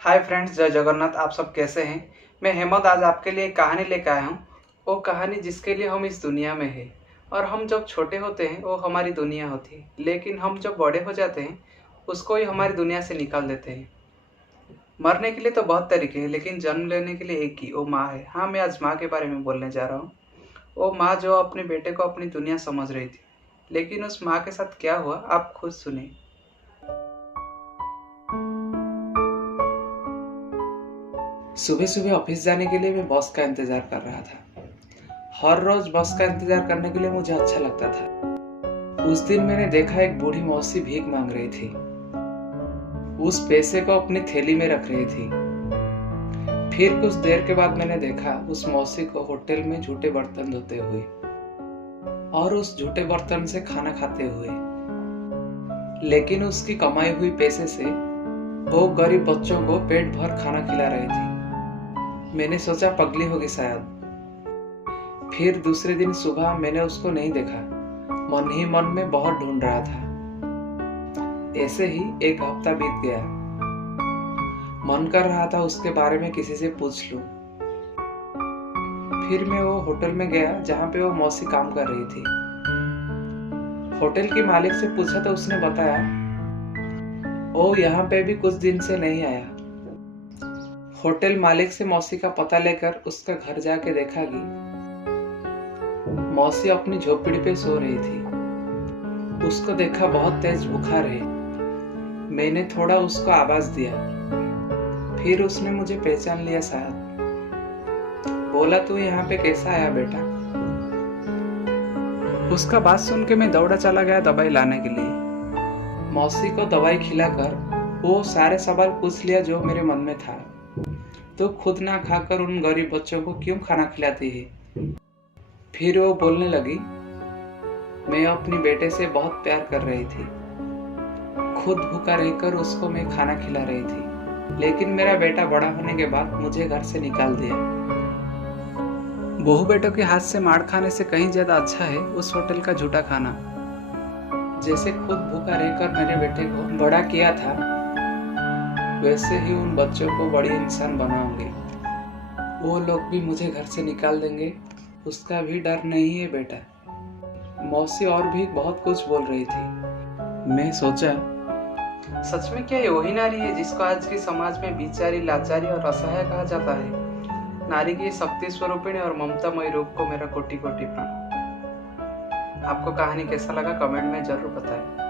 Hi friends, जय जगन्नाथ। आप सब कैसे हैं? मैं हेमंत आज आपके लिए एक कहानी लेकर आया हूँ। वो कहानी जिसके लिए हम इस दुनिया में हैं। और हम जब छोटे होते हैं वो हमारी दुनिया होती है, लेकिन हम जब बड़े हो जाते हैं उसको ही हमारी दुनिया से निकाल देते हैं। मरने के लिए तो बहुत तरीके हैं, लेकिन जन्म लेने के लिए एक ही, वो माँ है। हाँ, मैं आज माँ के बारे में बोलने जा रहा हूँ। वो माँ जो अपने बेटे को अपनी दुनिया समझ रही थी, लेकिन उस माँ के साथ क्या हुआ आप खुद सुनिए। सुबह सुबह ऑफिस जाने के लिए मैं बस का इंतजार कर रहा था। हर रोज बस का इंतजार करने के लिए मुझे अच्छा लगता था। उस दिन मैंने देखा एक बूढ़ी मौसी भीख मांग रही थी। उस पैसे को अपनी थैली में रख रही थी। फिर कुछ देर के बाद मैंने देखा उस मौसी को होटल में झूठे बर्तन धोते हुए और उस झूठे बर्तन से खाना खाते हुए। लेकिन उसकी कमाई हुई पैसे से वो गरीब बच्चों को पेट भर खाना खिला रही थी। मैंने सोचा पगली होगी शायद। फिर दूसरे दिन सुबह मैंने उसको नहीं देखा। मन ही मन में बहुत ढूंढ रहा था। ऐसे ही एक हफ्ता बीत गया। मन कर रहा था उसके बारे में किसी से पूछ लूं। फिर मैं वो होटल में गया जहाँ पे वो मौसी काम कर रही थी। होटल की मालिक से पूछा तो उसने बताया वो यहाँ पे भी कुछ दिन से नहीं आया। होटल मालिक से मौसी का पता लेकर उसका घर जाके देखा कि मौसी अपनी झोपड़ी पे सो रही थी। उसको देखा बहुत तेज बुखार है। मैंने थोड़ा उसको आवाज दिया। फिर उसने मुझे पहचान लिया शायद। बोला, तू यहाँ पे कैसा आया बेटा? उसका बात सुन के मैं दौड़ा चला गया दवाई लाने के लिए। मौसी को दवाई खिलाकर वो सारे सवाल पूछ लिया जो मेरे मन में था। तो खुद ना खाकर उन गरीब बच्चों को क्यों खाना खिलाती है? फिर वो बोलने लगी, मैं अपनी बेटे से बहुत प्यार कर रही थी। खुद भूखा रहकर उसको मैं खाना खिला रही थी, लेकिन मेरा बेटा बड़ा होने के बाद मुझे घर से निकाल दिया। बहू बेटों के हाथ से मार खाने से कहीं ज्यादा अच्छा है उस होटल का झूठा खाना। जैसे खुद भूखा रहकर मेरे बेटे को बड़ा किया था, वैसे ही उन बच्चों को बड़ी इंसान बनाऊंगी। वो लोग भी मुझे घर से निकाल देंगे, उसका भी डर नहीं है बेटा। मौसी और भी बहुत कुछ बोल रही थी। मैं सोचा, सच में क्या ये वही नारी है जिसको आज के समाज में बेचारी, लाचारी और असहाय कहा जाता है? नारी की शक्ति स्वरूपिणी और ममतामयी रूप को मेरा कोटि कोटि प्रणाम। आपको कहानी कैसा लगा कमेंट में जरूर बताएं।